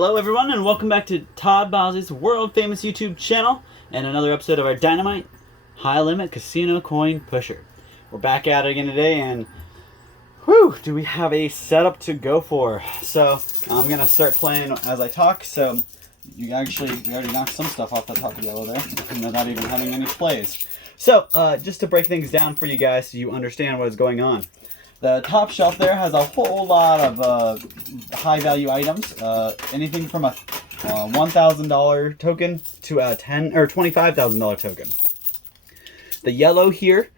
Hello everyone and welcome back to Todd Bowsey's world famous YouTube channel and another episode of our Dynamite High Limit Casino Coin Pusher. We're back at it again today and whew, do we have a setup to go for. So I'm going to start playing as I talk, so we already knocked some stuff off the top of yellow there without even having any plays. So just to break things down for you guys so you understand what is going on. The top shelf there has a whole lot of high value items, anything from a $1,000 token to a $10,000 or $25,000 token. The yellow here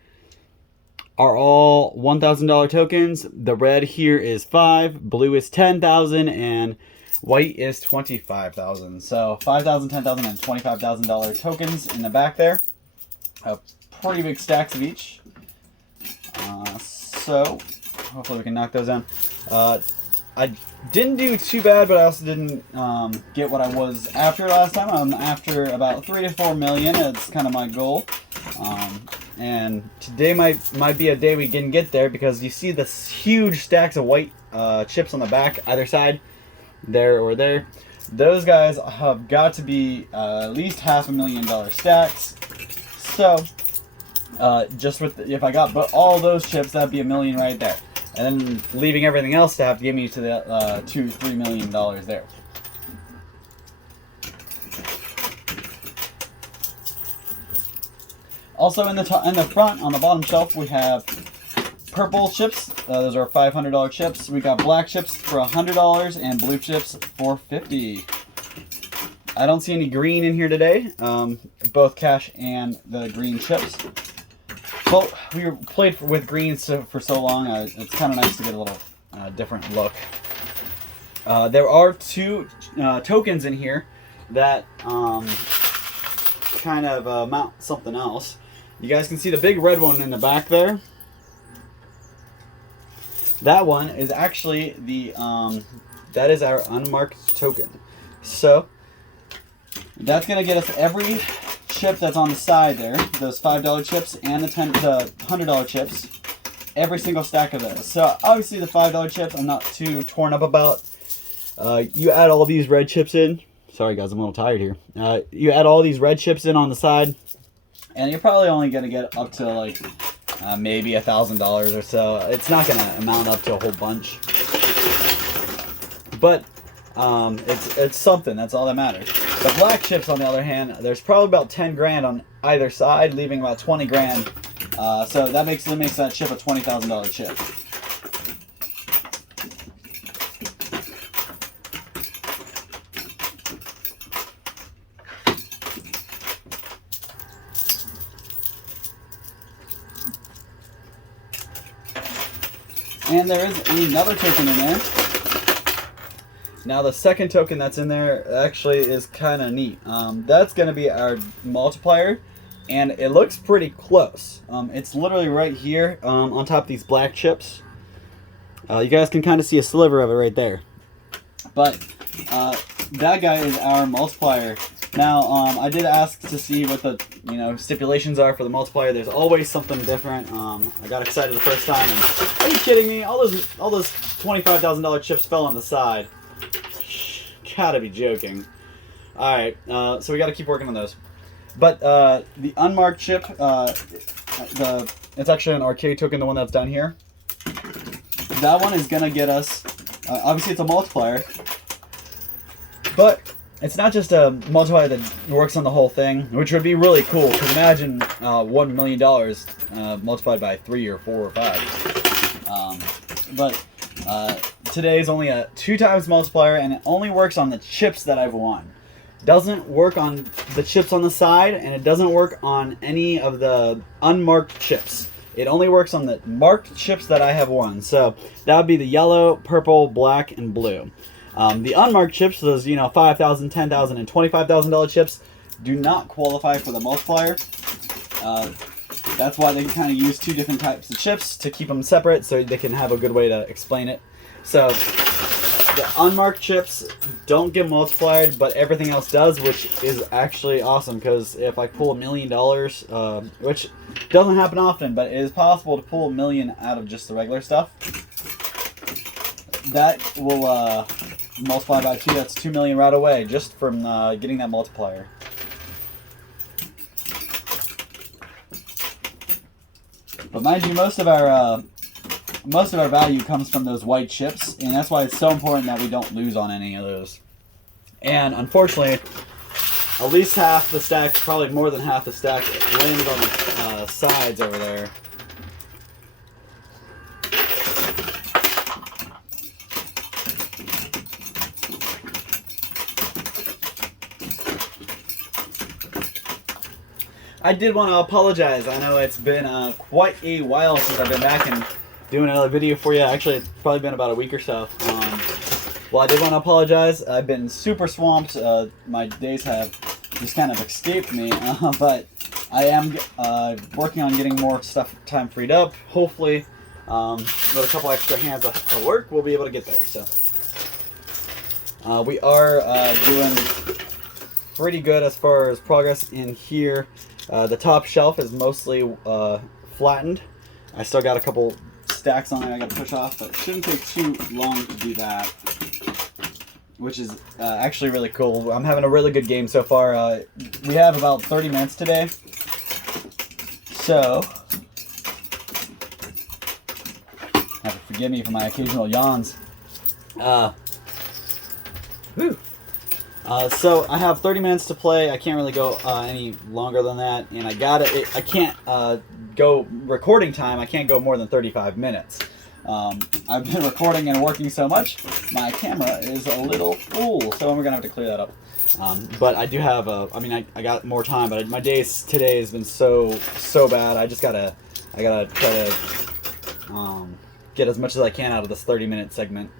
are all $1,000 tokens. The red here is 5, blue is 10,000, and white is 25,000. So 5,000, 10,000, and $25,000 tokens in the back there. Pretty big stacks of each. So hopefully we can knock those down. I didn't do too bad, but I also didn't get what I was after last time. I'm after about 3 to 4 million. It's kind of my goal. And today might be a day we can get there because you see this huge stacks of white chips on the back, either side, there or there. Those guys have got to be at least $500,000 stacks. So just with if I got all those chips, that'd be $1 million right there, and then leaving everything else to have to give me to the $2-3 million there. Also in the front on the bottom shelf we have purple chips. Those are $500 chips. We got black chips for $100 and blue chips for $50. I don't see any green in here today, both cash and the green chips. Well, we played with greens for so long, it's kind of nice to get a little different look. There are 2 tokens in here that kind of mount something else. You guys can see the big red one in the back there. That one is actually the that is our unmarked token. So that's gonna get us every chip that's on the side there, those $5 chips and the $100 chips, every single stack of those. So obviously the $5 chips I'm not too torn up about. You add all these red chips in. Sorry guys, I'm a little tired here. You add all these red chips in on the side, and you're probably only gonna get up to like maybe $1,000 or so. It's not gonna amount up to a whole bunch, but it's something. That's all that matters. The black chips, on the other hand, there's probably about 10 grand on either side, leaving about 20 grand. So that makes that chip a $20,000 chip. And there is another token in there. Now the second token that's in there actually is kind of neat. That's going to be our multiplier, and it looks pretty close. It's literally right here on top of these black chips. You guys can kind of see a sliver of it right there. But that guy is our multiplier. Now I did ask to see what the stipulations are for the multiplier. There's always something different. I got excited the first time, and are you kidding me? All those $25,000 chips fell on the side. Gotta be joking. Alright, so we gotta keep working on those. But the unmarked chip, it's actually an arcade token, the one that's down here. That one is gonna get us, obviously it's a multiplier, but it's not just a multiplier that works on the whole thing, which would be really cool, because imagine $1 million multiplied by 3 or 4 or 5. But today is only a 2 times multiplier, and it only works on the chips that I've won. Doesn't work on the chips on the side, and it doesn't work on any of the unmarked chips. It only works on the marked chips that I have won. So that would be the yellow, purple, black, and blue. The unmarked chips, those $5,000, $10,000, and $25,000 chips, do not qualify for the multiplier. That's why they kind of use 2 different types of chips to keep them separate, so they can have a good way to explain it. So the unmarked chips don't get multiplied, but everything else does, which is actually awesome, because if I pull $1 million, which doesn't happen often, but it is possible to pull $1 million out of just the regular stuff, that will multiply by 2, that's 2 million right away, just from getting that multiplier. But mind you, most of our value comes from those white chips, and that's why it's so important that we don't lose on any of those. And unfortunately, at least half the stack, probably more than half the stack, landed on the sides over there. I did want to apologize. I know it's been quite a while since I've been back and doing another video for you. Actually, it's probably been about a week or so. Well, I did want to apologize. I've been super swamped. My days have just kind of escaped me, but I am working on getting more time freed up. Hopefully, with a couple extra hands of work, we'll be able to get there. So we are doing pretty good as far as progress in here. The top shelf is mostly flattened. I still got a couple stacks on there I got to push off, but it shouldn't take too long to do that, which is actually really cool. I'm having a really good game so far. We have about 30 minutes today, so have to forgive me for my occasional yawns. So I have 30 minutes to play. I can't really go any longer than that, and I can't go recording time. I can't go more than 35 minutes. I've been recording and working so much, my camera is a little full, so we're gonna have to clear that up. But I do have I got more time, but my days today has been so bad. I gotta try to get as much as I can out of this 30-minute segment.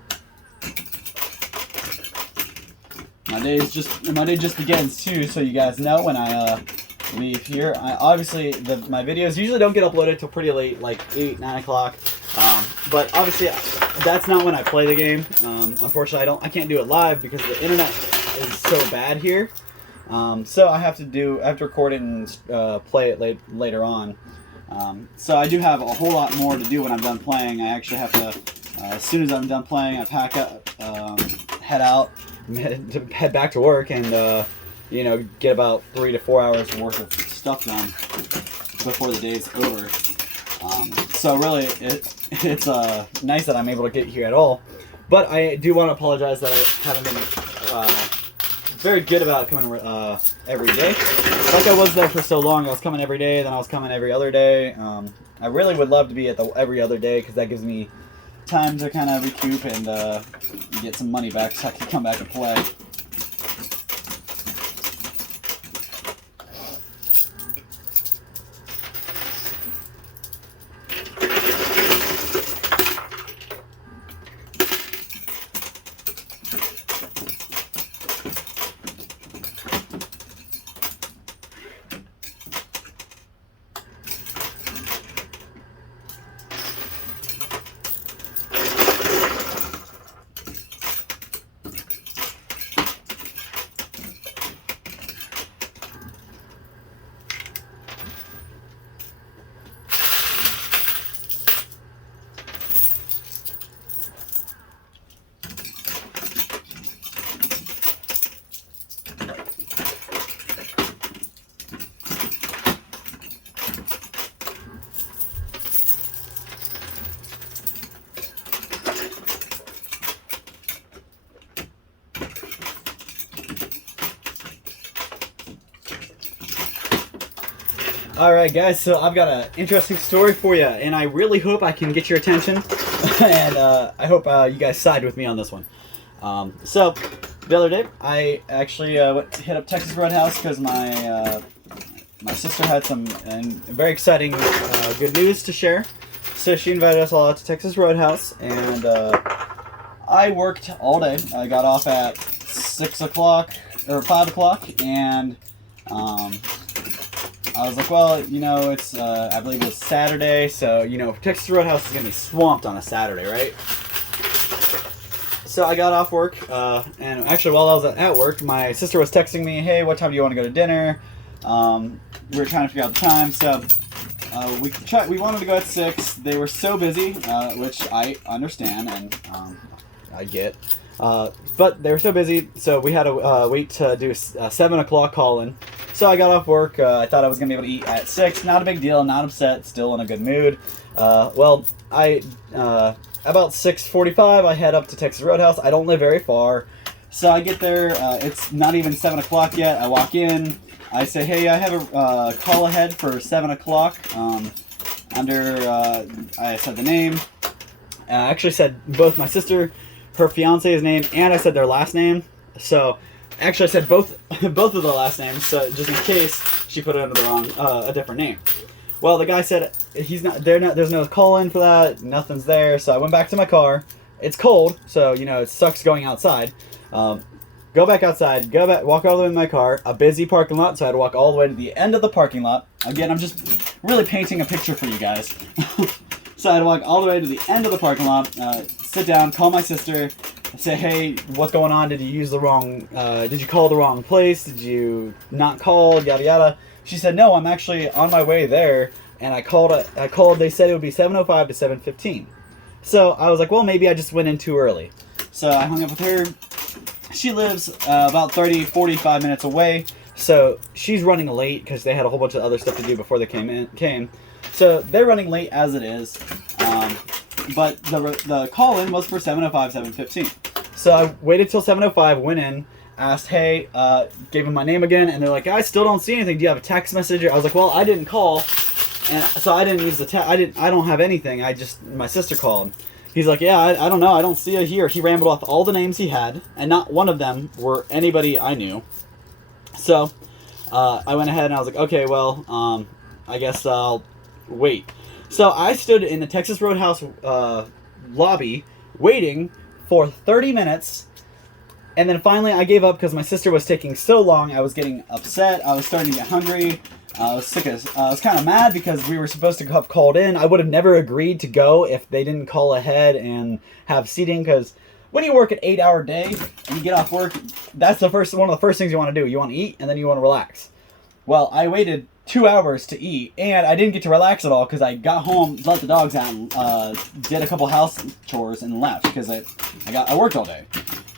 My day just begins too, so you guys know when I leave here. Obviously my videos usually don't get uploaded till pretty late, like 8, 9 o'clock. But obviously that's not when I play the game. Unfortunately, I can't do it live because the internet is so bad here. So I have to record it and play it later on. So I do have a whole lot more to do when I'm done playing. I actually have to, as soon as I'm done playing, I pack up, head out, head back to work, and get about 3 to 4 hours worth of stuff done before the day's over. So really, it's nice that I'm able to get here at all. But I do want to apologize that I haven't been very good about coming every day. Like I was there for so long. I was coming every day, then I was coming every other day. I really would love to be at the every other day because that gives me time to kind of recoup and get some money back so I can come back and play. Alright guys, so I've got an interesting story for you, and I really hope I can get your attention, and I hope you guys side with me on this one. So, the other day, I actually hit up Texas Roadhouse because my sister had some very exciting good news to share. So she invited us all out to Texas Roadhouse, and I worked all day. I got off at 6 o'clock, or 5 o'clock, and I was like, well, it's, I believe it's Saturday, so, Texas Roadhouse is going to be swamped on a Saturday, right? So I got off work, and actually while I was at work, my sister was texting me, hey, what time do you want to go to dinner? We were trying to figure out the time, so we wanted to go at 6. They were so busy, which I understand, and I get. But they were so busy, so we had to wait to do a 7 o'clock call-in. So I got off work. I thought I was going to be able to eat at 6. Not a big deal, not upset, still in a good mood. Well, about 6:45, I head up to Texas Roadhouse. I don't live very far. So I get there. It's not even 7 o'clock yet. I walk in. I say, hey, I have a call ahead for 7 o'clock. I said the name. I actually said both my sister, her fiance's name, and I said their last name. So actually I said both of their last names, so just in case she put it under the wrong, a different name. Well, the guy said he's not there. There's no call in for that. Nothing's there. So I went back to my car. It's cold, so it sucks going outside. Go back outside. Walk all the way to my car. A busy parking lot, so I had to walk all the way to the end of the parking lot. Again, I'm just really painting a picture for you guys. So I had to walk all the way to the end of the parking lot. Sit down, call my sister, say, hey, what's going on? Did you call the wrong place? Did you not call? Yada yada. She said, no, I'm actually on my way there, and I called. They said it would be 7:05 to 7:15. So I was like, well, maybe I just went in too early. So I hung up with her. She lives about 45 minutes away, so she's running late because they had a whole bunch of other stuff to do before they came. So they're running late as it is, but the call-in was for 7:05, 7:15. So I waited till 7:05, went in, asked, hey, gave them my name again, and they're like, I still don't see anything. Do you have a text message? I was like, well, I didn't call, and so I didn't use the text. I don't have anything. My sister called. He's like, yeah, I don't know. I don't see it here. He rambled off all the names he had, and not one of them were anybody I knew. So I went ahead and I was like, okay, well, I guess I'll wait. So I stood in the Texas Roadhouse lobby waiting for 30 minutes, and then finally I gave up because my sister was taking so long. I was getting upset. I was starting to get hungry. I was kind of mad because we were supposed to have called in. I would have never agreed to go if they didn't call ahead and have seating, because when you work an 8-hour day and you get off work, that's one of the first things you want to do. You want to eat and then you want to relax. Well, I waited 2 hours to eat, and I didn't get to relax at all because I got home, let the dogs out, and did a couple house chores and left because I worked all day.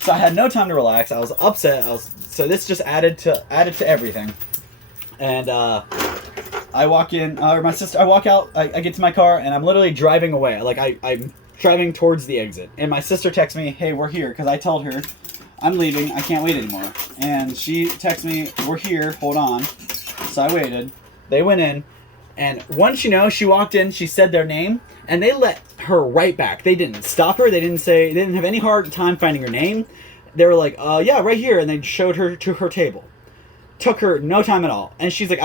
So I had no time to relax. I was upset. So this just added to everything. And I walk in, or my sister, I walk out, I get to my car, and I'm literally driving away. Like, I'm driving towards the exit. And my sister texts me, hey, we're here, because I told her, I'm leaving, I can't wait anymore. And she texts me, we're here, hold on. So I waited. They went in, and once she walked in, she said their name, and they let her right back. They didn't stop her. They didn't have any hard time finding her name. They were like, yeah, right here, and they showed her to her table. Took her no time at all, and she's like,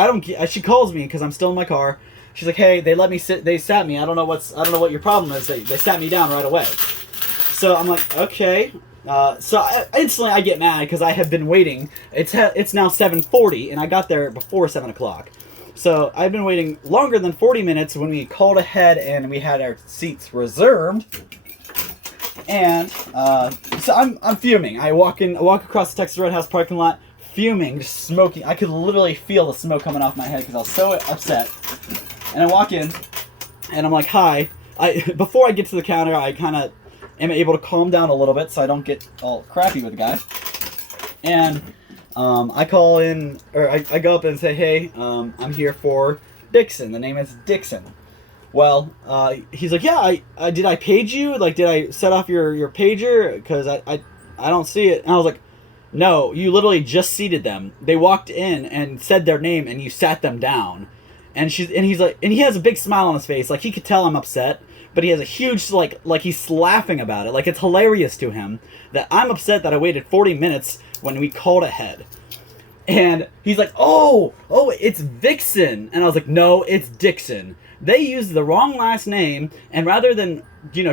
she calls me because I'm still in my car. She's like, hey, they let me sit. They sat me. I don't know what your problem is. They sat me down right away. So I'm like, okay. Instantly I get mad because I have been waiting. It's now 7:40, and I got there before 7 o'clock. So I've been waiting longer than 40 minutes when we called ahead and we had our seats reserved. And so I'm fuming. I walk across the Texas Roadhouse parking lot, fuming, just smoking. I could literally feel the smoke coming off my head because I was so upset. And I walk in, and I'm like, hi. Before I get to the counter, I kind of am able to calm down a little bit so I don't get all crappy with the guy. And I call in, or I go up and say, hey, I'm here for Dixon. The name is Dixon. Well, he's like, yeah, did I page you? Like, did I set off your pager? Because I don't see it. And I was like, no, you literally just seated them. They walked in and said their name, and you sat them down. And he's like, and he has a big smile on his face, like he could tell I'm upset, but he has a huge like he's laughing about it, like it's hilarious to him that I'm upset that I waited 40 minutes when we called ahead. And he's like, oh, it's Vixen. And I was like, no, it's Dixon. They used the wrong last name, and rather than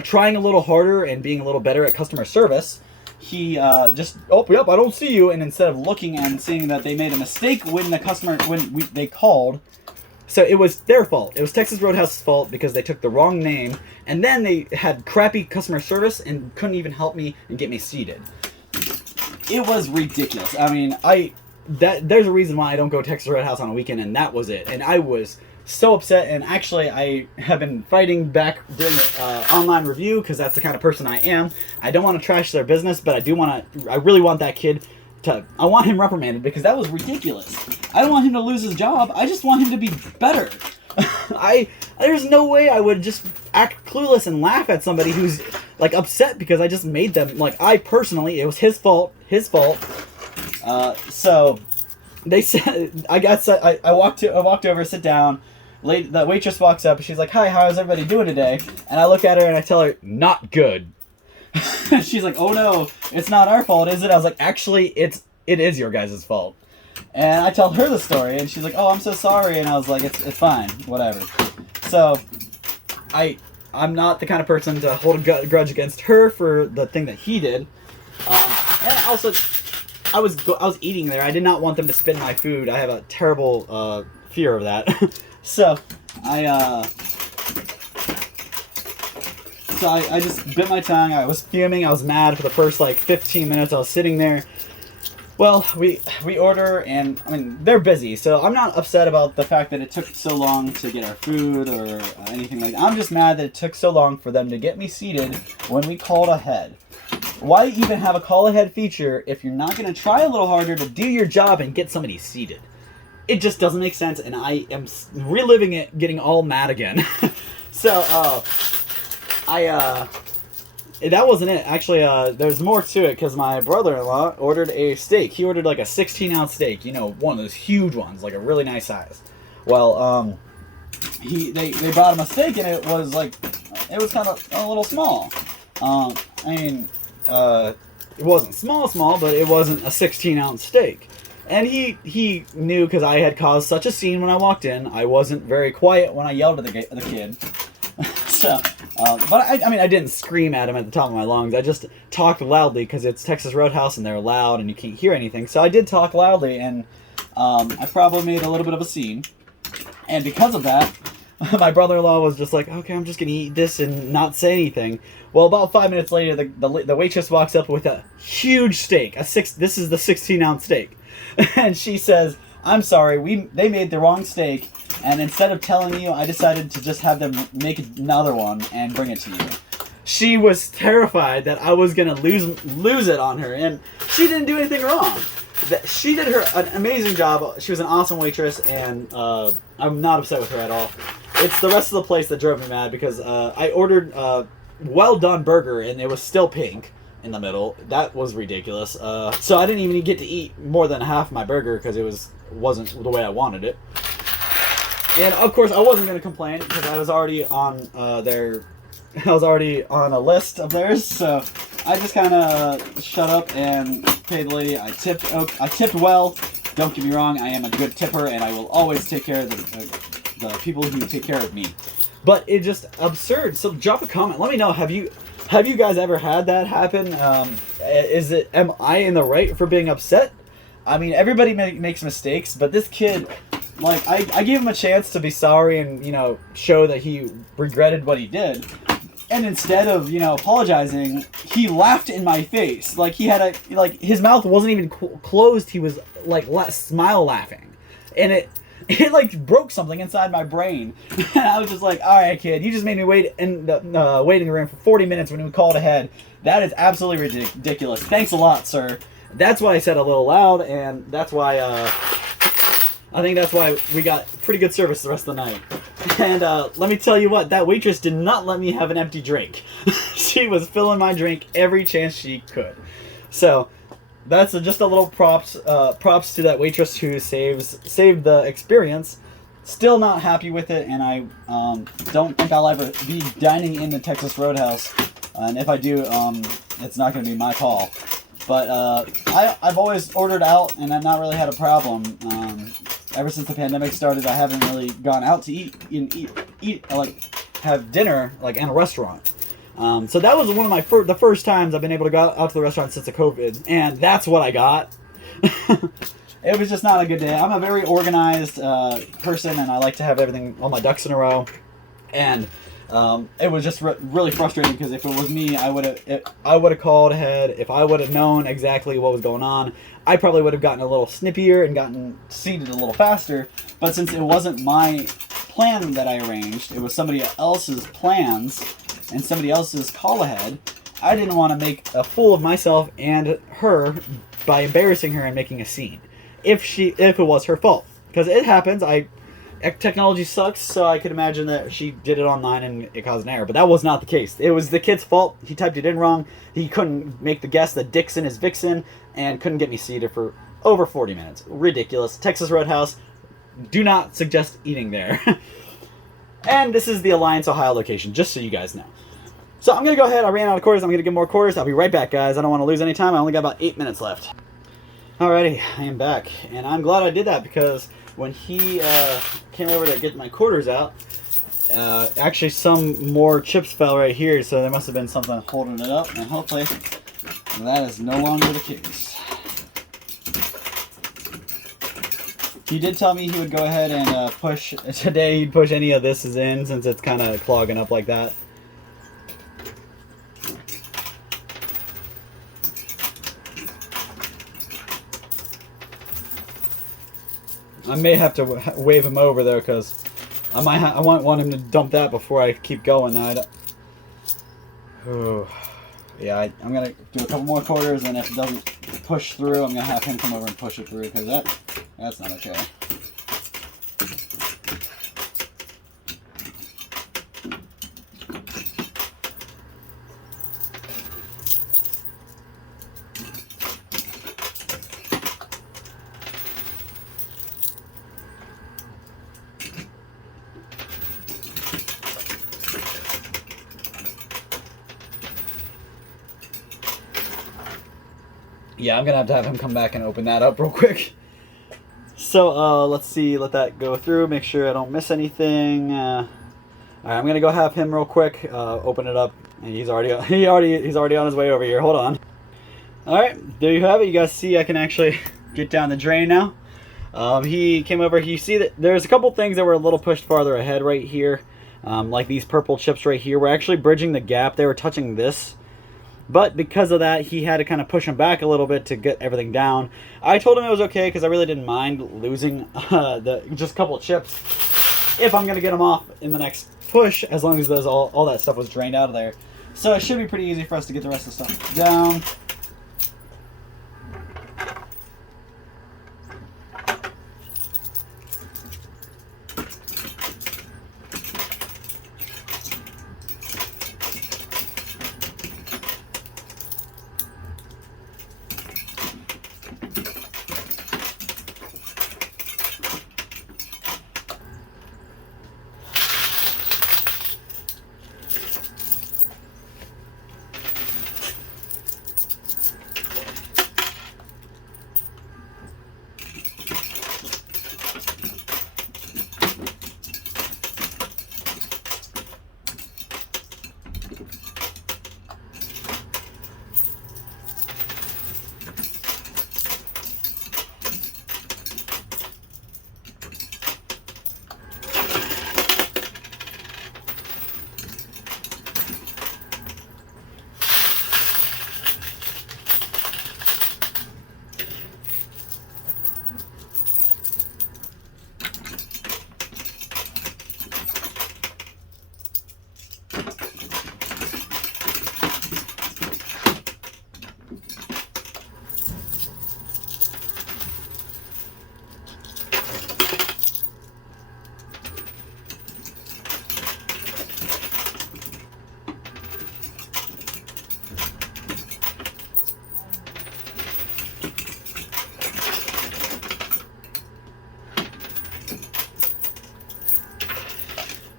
trying a little harder and being a little better at customer service, he just, yep, I don't see you. And instead of looking and seeing that they made a mistake when they called, so it was their fault. It was Texas Roadhouse's fault because they took the wrong name, and then they had crappy customer service and couldn't even help me and get me seated. It was ridiculous. I mean, there's a reason why I don't go to Texas Roadhouse on a weekend, and that was it. And I was so upset, and actually I have been fighting back doing an online review because that's the kind of person I am. I don't want to trash their business, but I really want that kid I want him reprimanded because that was ridiculous. I don't want him to lose his job. I just want him to be better. There's no way I would just act clueless and laugh at somebody who's like upset because I just made them, like, it was his fault. So they said, I walked over, sit down. The waitress walks up and she's like, "Hi, how's everybody doing today?" And I look at her and I tell her, "Not good." She's like, "Oh no, it's not our fault, is it?" I was like, "Actually, it is your guys' fault." And I tell her the story, and she's like, "Oh, I'm so sorry." And I was like, it's fine, whatever. So, I'm not the kind of person to hold a grudge against her for the thing that he did. And also, I was eating there. I did not want them to spit my food. I have a terrible fear of that. So, I just bit my tongue. I was fuming. I was mad for the first, 15 minutes. I was sitting there. Well, we order, and, I mean, they're busy, so I'm not upset about the fact that it took so long to get our food or anything like that. I'm just mad that it took so long for them to get me seated when we called ahead. Why even have a call ahead feature if you're not going to try a little harder to do your job and get somebody seated? It just doesn't make sense, and I am reliving it, getting all mad again. So, that wasn't it. Actually, there's more to it, because my brother-in-law ordered a steak. He ordered like a 16-ounce steak, one of those huge ones, like a really nice size. Well, they brought him a steak, and it was kind of a little small. It wasn't small, but it wasn't a 16-ounce steak. And he knew, because I had caused such a scene when I walked in. I wasn't very quiet when I yelled at the kid. So, but I didn't scream at him at the top of my lungs. I just talked loudly because it's Texas Roadhouse and they're loud and you can't hear anything. So I did talk loudly, and I probably made a little bit of a scene. And because of that, my brother-in-law was just like, "Okay, I'm just gonna eat this and not say anything." Well, about 5 minutes later, the waitress walks up with a huge steak. This is the 16-ounce steak, and she says, "I'm sorry, they made the wrong steak, and instead of telling you, I decided to just have them make another one and bring it to you." She was terrified that I was gonna lose it on her, and she didn't do anything wrong. She did an amazing job. She was an awesome waitress, and I'm not upset with her at all. It's the rest of the place that drove me mad, because I ordered a well-done burger, and it was still pink in the middle. That was ridiculous. So I didn't even get to eat more than half my burger because it wasn't the way I wanted it. And of course I wasn't going to complain because I was already on a list of theirs, so I just kind of shut up and paid the lady. I tipped well. Don't get me wrong, I am a good tipper, and I will always take care of the people who take care of me. But it's just absurd. So drop a comment. Let me know. Have you guys ever had that happen? Am I in the right for being upset? I mean, everybody makes mistakes, but this kid, I gave him a chance to be sorry and, show that he regretted what he did. And instead of, apologizing, he laughed in my face. He had his mouth wasn't even closed. He was, smile laughing. And it broke something inside my brain. And I was just like, "All right, kid, you just made me wait in the waiting room for 40 minutes when we called ahead. That is absolutely ridiculous. Thanks a lot, sir." That's why I said a little loud, and that's why, I think that's why we got pretty good service the rest of the night. And let me tell you what, that waitress did not let me have an empty drink. She was filling my drink every chance she could. So that's just a little props to that waitress who saved the experience. Still not happy with it, and I don't think I'll ever be dining in the Texas Roadhouse. And if I do, it's not going to be my call. But I've always ordered out, and I've not really had a problem. Ever since the pandemic started, I haven't really gone out to eat have dinner in a restaurant. So that was one of the first times I've been able to go out to the restaurant since the COVID, and that's what I got. It was just not a good day. I'm a very organized person, and I like to have everything, all my ducks in a row. And It was just really frustrating because if it was me, I would have called ahead. If I would have known exactly what was going on, I probably would have gotten a little snippier and gotten seeded a little faster. But since it wasn't my plan that I arranged, it was somebody else's plans and somebody else's call ahead, I didn't want to make a fool of myself and her by embarrassing her and making a scene. If it was her fault, because it happens. Technology sucks, so I could imagine that she did it online and it caused an error. But that was not the case. It was the kid's fault. He typed it in wrong. He couldn't make the guess that Dixon is Vixen and couldn't get me seated for over 40 minutes. Ridiculous. Texas Roadhouse. Do not suggest eating there. And this is the Alliance, Ohio location, just so you guys know. So I'm going to go ahead. I ran out of quarters. I'm going to get more quarters. I'll be right back, guys. I don't want to lose any time. I only got about 8 minutes left. Alrighty, I am back. And I'm glad I did that because when he came over to get my quarters out, actually some more chips fell right here, so there must have been something holding it up, and hopefully that is no longer the case. He did tell me he would go ahead and push, today he'd push any of this in since it's kind of clogging up like that. I may have to wave him over there because I might want him to dump that before I keep going. Yeah, I'm gonna do a couple more quarters, and if it doesn't push through, I'm gonna have him come over and push it through because that's not okay. Yeah, I'm gonna have him come back and open that up real quick. So let's see, let that go through. Make sure I don't miss anything. All right, I'm gonna go have him real quick open it up. And he's already on his way over here. Hold on. All right, there you have it. You guys see, I can actually get down the drain now. He came over. You see that there's a couple things that were a little pushed farther ahead right here, like these purple chips right here. We're actually bridging the gap. They were touching this. But because of that, he had to kind of push him back a little bit to get everything down. I told him it was okay because I really didn't mind losing just a couple of chips if I'm going to get them off in the next push, as long as those all that stuff was drained out of there. So it should be pretty easy for us to get the rest of the stuff down.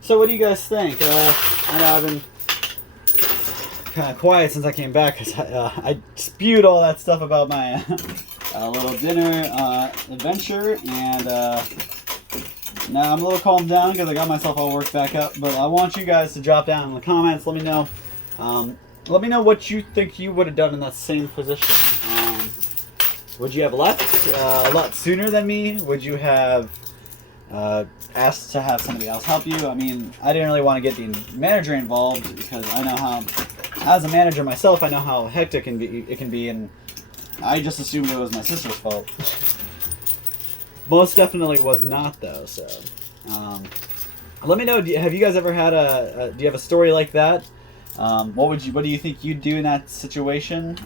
So what do you guys think? I know I've been kind of quiet since I came back because I spewed all that stuff about my little dinner adventure, and now I'm a little calmed down because I got myself all worked back up. But I want you guys to drop down in the comments. Let me know. Let me know what you think you would have done in that same position. Would you have left a lot sooner than me? Would you have asked to have somebody else help you. I mean, I didn't really want to get the manager involved because I know how, as a manager myself, I know how hectic it can be, and I just assumed it was my sister's fault. Most definitely was not, though. So, let me know. Have you guys ever had do you have a story like that? What do you think you'd do in that situation?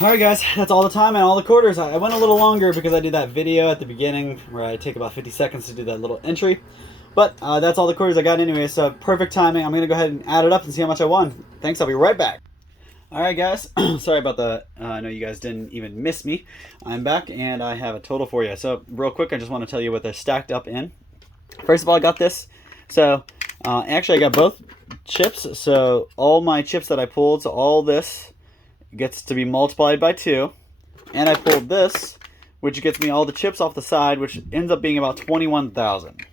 Alright guys, that's all the time and all the quarters. I went a little longer because I did that video at the beginning where I take about 50 seconds to do that little entry. But that's all the quarters I got anyway, so perfect timing. I'm going to go ahead and add it up and see how much I won. Thanks, I'll be right back. Alright guys, sorry about the, I know you guys didn't even miss me. I'm back and I have a total for you. So real quick, I just want to tell you what they're stacked up in. First of all, I got this. So actually I got both chips. So all my chips that I pulled, so all this gets to be multiplied by 2. And I pulled this, which gets me all the chips off the side, which ends up being about 21,000.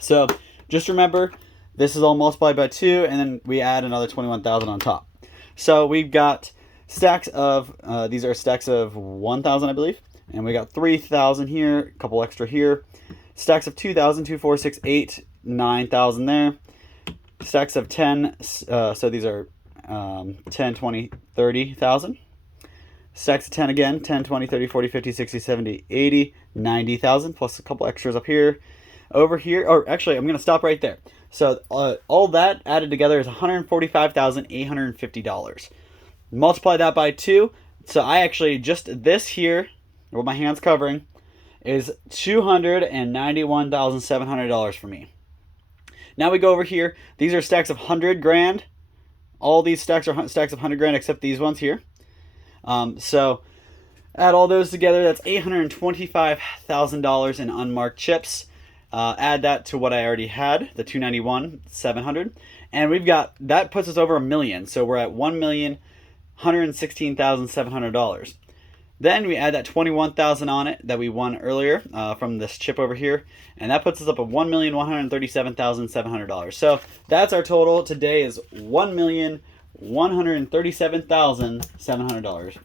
So just remember, this is all multiplied by 2, and then we add another 21,000 on top. So we've got stacks of, these are stacks of 1,000, I believe. And we got 3,000 here, a couple extra here. Stacks of 2,000, 2, 4, 6, 8, 9,000 there. Stacks of 10, so these are 10, 20, 30,000. Stacks of 10 again, 10, 20, 30, 40, 50, 60, 70, 80, 90,000, plus a couple extras up here. Over here, or actually, I'm going to stop right there. So all that added together is $145,850. Multiply that by 2. So I actually, just this here, what my hand's covering, is $291,700 for me. Now we go over here. These are stacks of 100 grand. All these stacks are stacks of 100 grand except these ones here. So add all those together, that's $825,000 in unmarked chips. Add that to what I already had, the $291,700, and we've got, that puts us over $1 million. So we're at $1,116,700. Then we add that 21,000 on it that we won earlier from this chip over here, and that puts us up at $1,137,700. So that's our total today, is $1,137,700.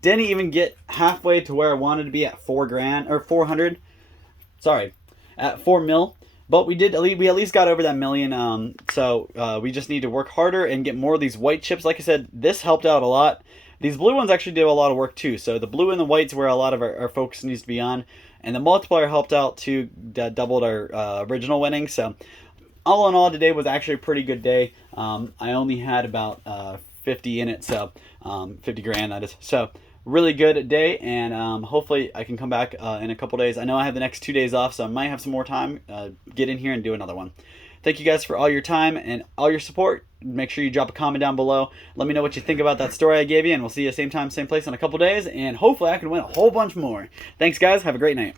Didn't even get halfway to where I wanted to be at 4 grand or 400. Sorry, at 4 mil. But we at least got over that million. So we just need to work harder and get more of these white chips. Like I said, this helped out a lot. These blue ones actually did a lot of work too. So the blue and the white's where a lot of our focus needs to be on. And the multiplier helped out too, that doubled our original winnings. So all in all, today was actually a pretty good day. I only had about 50 in it, so 50 grand that is. So really good day, and hopefully I can come back in a couple days. I know I have the next 2 days off, so I might have some more time. Get in here and do another one. Thank you guys for all your time and all your support. Make sure you drop a comment down below. Let me know what you think about that story I gave you, and we'll see you same time, same place in a couple days, and hopefully I can win a whole bunch more. Thanks, guys. Have a great night.